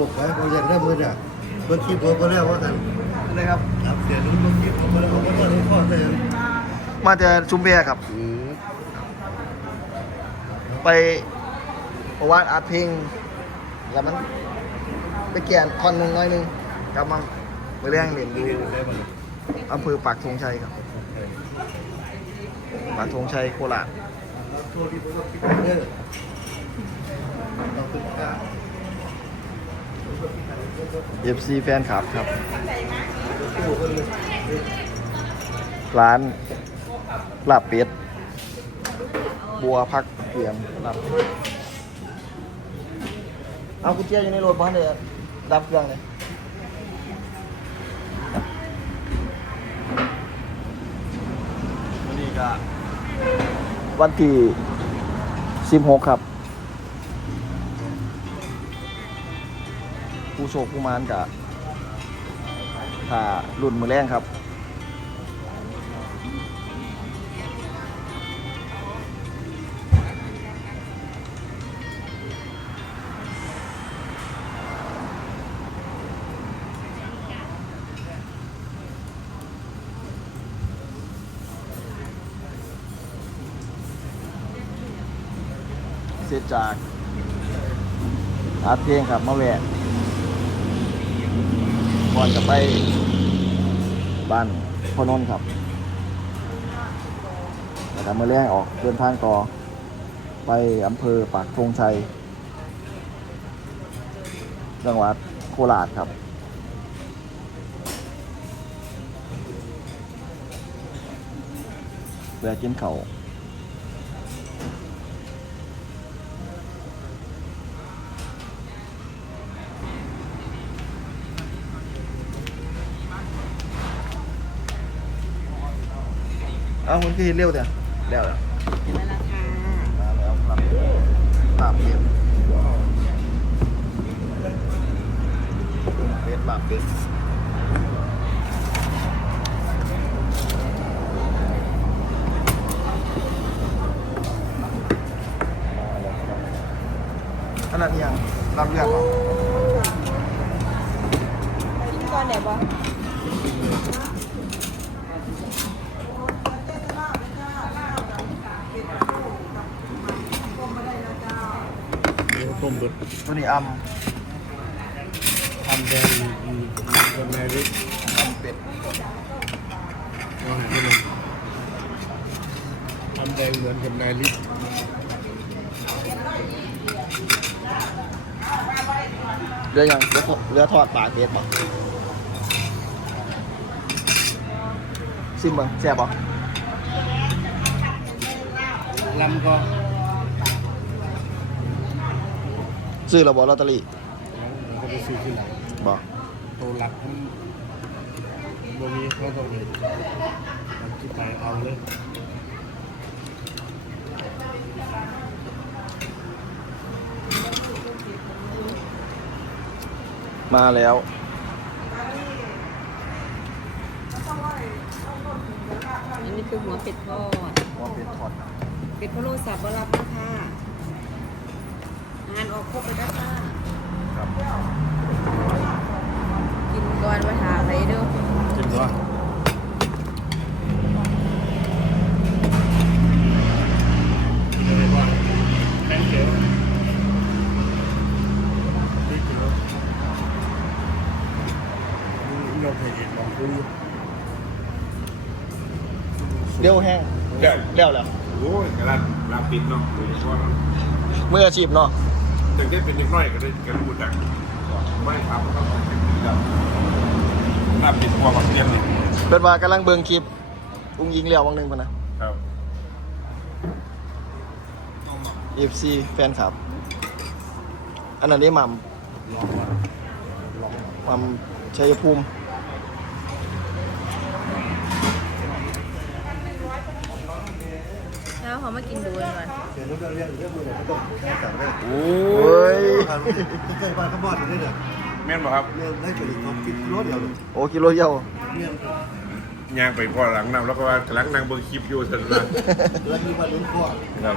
ปลุกไว้พออยากได้มืออะเมื่อกี้ผมก็เรียกว่ากันนะครับครับเสียงเมื่อกี้ผมก็เรียกว่าก็รู้ข้อเลยมาจากชุมแพครับ ไปประวัติอาร์ตเพลงแล้วมันไปเกี่ยนคอนหนึ่งน้อยหนึงกลับมาไปเรื่องเหรียญดูอำเภอปากธงชัยครับปากธงชัยโคราช FC แฟนคลับครับ ร้านลาบเป็ด บัวพักเกียมลาบเป็ดเอากุญแจอยู่ในรถบ้านเลยดับเครื่องเลยวันนี้ก็วันที่16 ครับ ผู้โชคผู้มานกับถ้ารุ่นมือแรงครับ เสร็จจากอาเพลงครับมาแวะ อนจะไปบ้านพ่อนนท์ครับแล้วก็เมื่อแรกออกเดินทางต่อไปอำเภอปากธงชัย จังหวัดโคราชครับ แวะกินเขาว เอาคุณพี่เร็วเถอะเร็วเห็นแล้วค่ะมาแล้วครับลาบเป็ดเป็ดลาบเป็ดอันนั้นยังลำเลือดเหรอกินก่อนไหนบ่ ต้มเบิดตัวนี้อำทำแดงกับแมริกอำเป็ดเอาให้มันทำแดงเหมือนกับนายลิศเรือยังเรือทอดเรือทอดปลาเป็ดบ่ซิมเบิ่งแซ่บบ่ลำก็ ซื้อแล้วบ่ลอตเตอรี่มันก็ไปซื้อที่หลังบ่ตัวหลักมันบ่มีเขาต้องเลยมันที่ไปเอาเลยมาแล้ว อันนี้คือหัวเป็ดทอดว่าเป็ดทอดเป็ดพะโล้สับวรับนะคะ งานออกครบไปแล้วค่ะครับกินก่อนว่าหาไปเด้อจริงวะเลยว่าแป้งเขียวนี่กินแล้วยกให้เห็นลองคุยเร็วแห้งเดี๋ยวเร็วแล้วโอ้ยกระดานรับปิดเนาะโดยเฉพาะเนาะมืออาชีพเนาะ ถึงได้เป็นเด็กน้อยก็ได้กันพูดดังไม่ครับต้องเป็นปีแล้วรับปิดพวกกับเรียนนี่เปิดว่ากำลังเบิ่งคลิป อุ้งยิงเลี้ยววังหนึงพุ่นนะครับ FC แฟนคลับ อันนั้นได้หม่ลองก่อนลองำหม่ำชัยภูมิ แล้ว เขามากินดูกันก่อนเดี๋ยวเราเรียกเรื่องมือไหนก็ต้องแค่สั่งได้โอ้โอ้ยผ่านไปเคยผ่านขบวนได้เนี่ยแม่นบ่ครับเรื่องได้ไปอีกต้องคิดรถเดียวเลยโอ้กิโลเดียวเนี่ยย่างไปพอหลังนำแล้วก็ว่ากำลังนั่งเบิ่งคลิปอยู่ซั่นนะแล้วมีวันลุ้นข้อครับ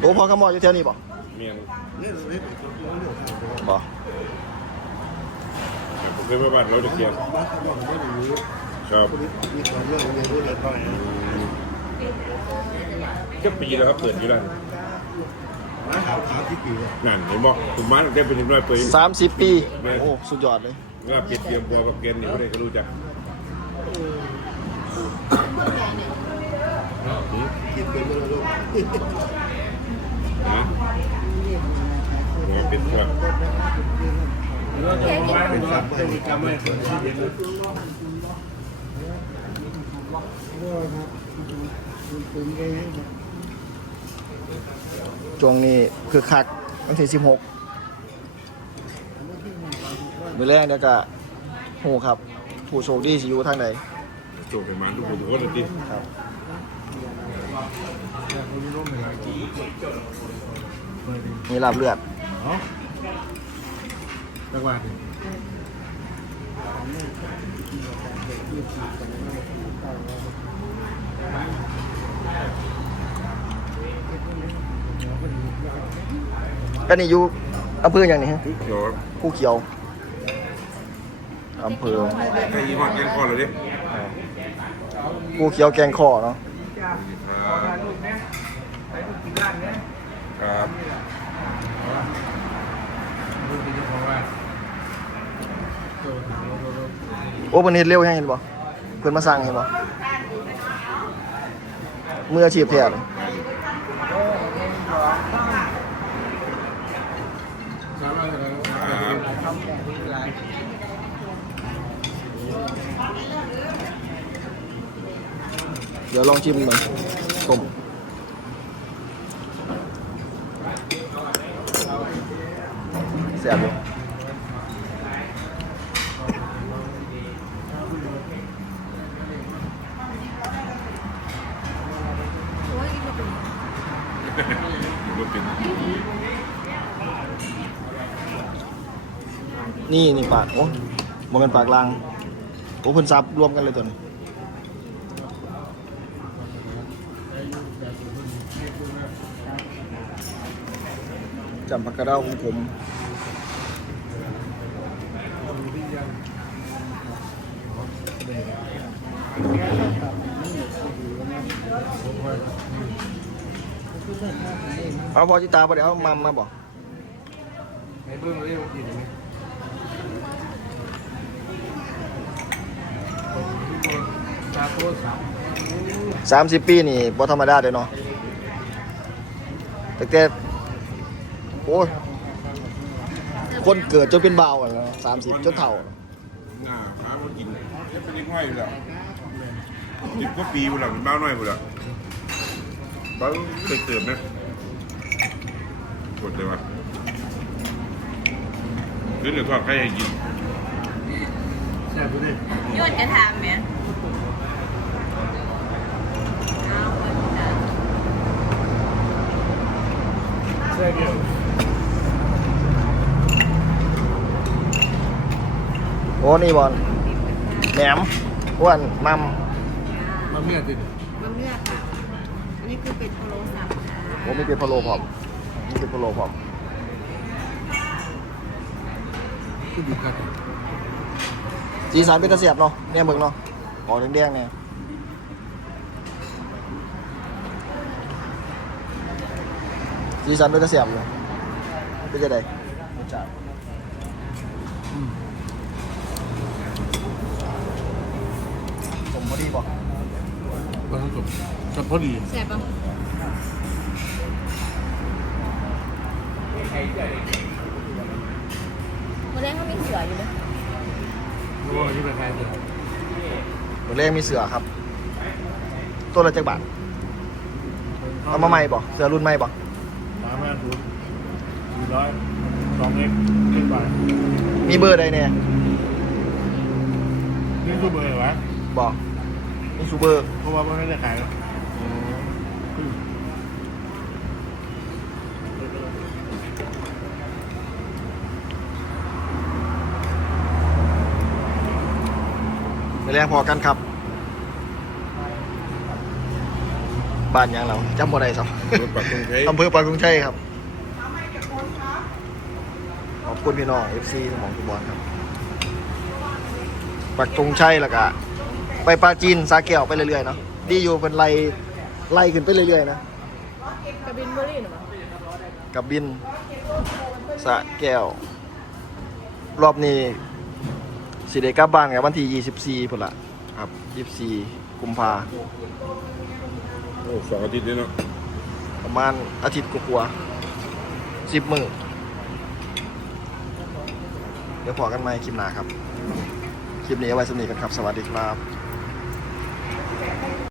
โอ้พอขมอดอยู่แถวนี้บ่แเมียนนี่เราไม่เป็นตัวเลือกวบ่ผมเคยไปบ้านเราตะเกียบครับมีความเรื่องเรียนรู้อะไรบ้า งก็ปีแล้วครับเปิดอยู่แล้วร้านขาวขาวที่ปีเลยนั่นเห็นบอกผมมาตั้งแต่เป็นน้อยเปิดสามสิบปี โอ้ สุดยอดเลยว่าเปรียบเทียมตัวกับเกมนี่ไม่ได้ก็รู้จักคิดเป็นเรื่องโลกนะเป็นพวกเป็นสัตว์เป็นกรรมไม่คนที่เรีย นรู้ช่วงนี้คือคักวันที่สิบหกมือแรกเดี๋ยวก็หูครับ ผู้โชคดีสิอยู่ทางไหนโจทย์ไปมาทุกคนทุกคนเลยดิครับมีลาบเลือดเนาะจังหวัด ก็นี่อยู่อำเภออย่างนี้ฮะทุกเขียวผู้เขียวอำเภอไอ้ยี่ห้อแกงคอเลยดิผู้เขียวแกงคอเนาะครับโอ้เพิ่นเฮ็ดเร็วแฮงเห็นบ่เพิ่นมาสั่งเห็นบ่ มืออาชีพแท้เลยเดี๋ยวลองชิมหน่อยต้มแซ่บอยู่ โอ้ยนี่ก็เป็น มันเป็น นี่นี่ปากโอ้มันเป็นปากลางโอ้เพิ่นซับรวมกันเลยตัวนี้จำผักกระเด้าของผมเอาพอจิตาปะเดี๋ยวเอามัมมาบอก ในเบื้องเรียกว่ากินไหมชาโต้ สามสิบปีนี่บ่ธรรมดาเลยเนาะแต่แต่โอ้ยคนเกิดจนเป็นเบาอะสามสิบจนเฒ่าหน้าพามากินเป็นยังไงอยู่แล้วสิบกว่าปีอยู่แล้วเป็นบ้าน้อยอยู่แล้วบ้าเคยเกิดนะกดเลยวะคือเดี๋ยวทอใกล้ให้กิน แซ่บด้วยโยนกระทำไหมเอาเปิดจ้ะแซ่บเดียวโอ้นี่บอลแหนมอ้วนมัมมาเมื่อติดมันเลือกค่ะ อันนี้คือเป็นโพโลสับค่ะโอ้มีเป็นพะโลพร้อมมีเป็นพะโลพร้อมที่ดีครับ สีสันเป็นตะเสียบเนาะเนี่ยเบิ่งเนาะออกแดงๆเนี่ยสีสันเป็นตะเสียบเลยเป็นจะไดรสชาติสมพอดีบ่บ้านจบจบพอดีแซ่บปะโมเดลเขามีเสืออยู่เลยโอ้ยนี่เป็นใครเนี่ยหมูแรงมีเสือครับ ตัวละจักบาทเอามาใหม่บ่เสือรุ่นใหม่บ่สามห้าศูนย์สี่ร้อยสองเอ็กซ์เอ็กซ์บาทมีเบอร์ใดเนี่ยนี่คือเบอร์วะบ่มีซูเบอร์เพราะว่ามันไม่ได้ขายแล้ว แรงพอกันครับ บ้านหยังเราจำบ่ได้สักรถปักตรงใช้อำเภอปากรุงชัยครับอบคุณพี่น้อง FC สมองทุกบอลครับปักตรงชัยแล้วก็ไปปราจีนสาแก้วไปเรื่อยๆเนาะดีอยู่เป็นไล่ไล่ขึ้นไปเรื่อยๆนะกระบินเบอรี่หรือเปล่ากับบินสะแก้ว รอบนี้ สิได้กลับบ้านกับวันที่ 24พุ่นละครับ 24กุมภาโอ้สองอาทิตย์เลยเนาะประมาณอาทิตย์กว่าๆ10มื้อเดี๋ยวพอกันใหม่คลิปหน้าครับ คลิปนี้เอาไว้สำนีกันครับ สวัสดีครับ